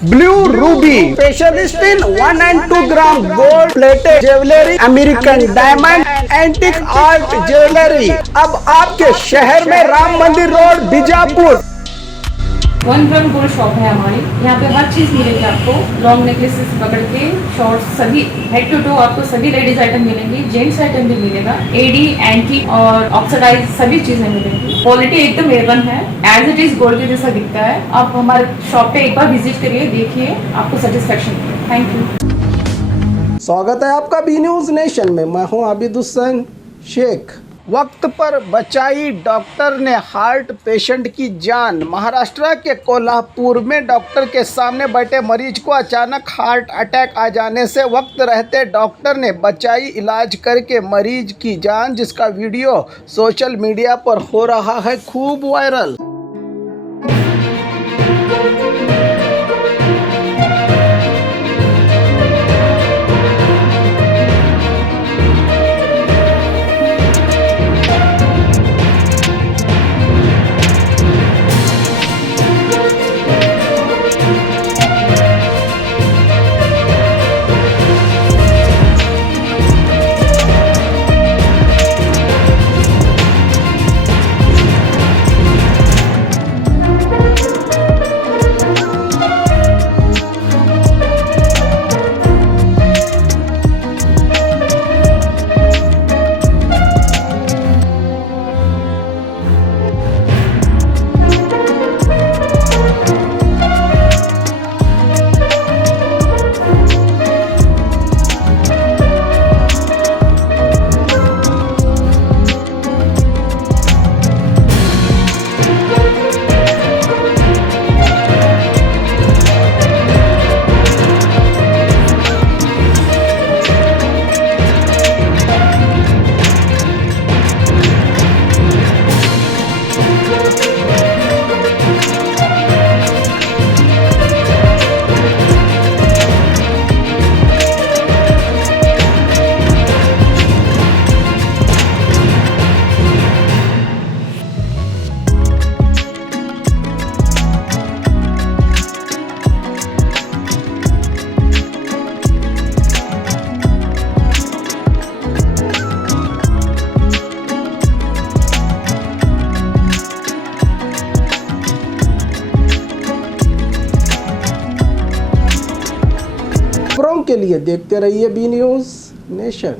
Blue Ruby, specialist in 1 and 2 gram gold plated jewelry, American diamond, antique art jewelry। अब आपके शहर में राम मंदिर road Bijapur. 1 gram gold shop है हमारी। यहाँ पे हर चीज मिलेगी आपको, लॉन्ग नेकलेसेस पकड़ के शॉर्ट्स, सभी हेड टू टो आपको सभी लेडीज आइटम मिलेंगी, जेंट्स आइटम भी मिलेगा, एडी एंटी और ऑक्सीडाइज सभी चीजें मिलेंगी। क्वालिटी एकदम A1 है, एज इट इज गोल्ड के जैसा दिखता है। आप हमारे शॉप पे एक बार विजिट करिए, देखिए, आपको सेटिस्फेक्शन मिलेगा। Thank you. स्वागत है आपका बी न्यूज नेशन में। मैं हूं आबिद हुसैन शेख। वक्त पर बचाई डॉक्टर ने हार्ट पेशेंट की जान। महाराष्ट्र के कोल्हापुर में डॉक्टर के सामने बैठे मरीज को अचानक हार्ट अटैक आ जाने से वक्त रहते डॉक्टर ने बचाई इलाज करके मरीज की जान, जिसका वीडियो सोशल मीडिया पर हो रहा है खूब वायरल। खबरों के लिए देखते रहिए बी न्यूज नेशन।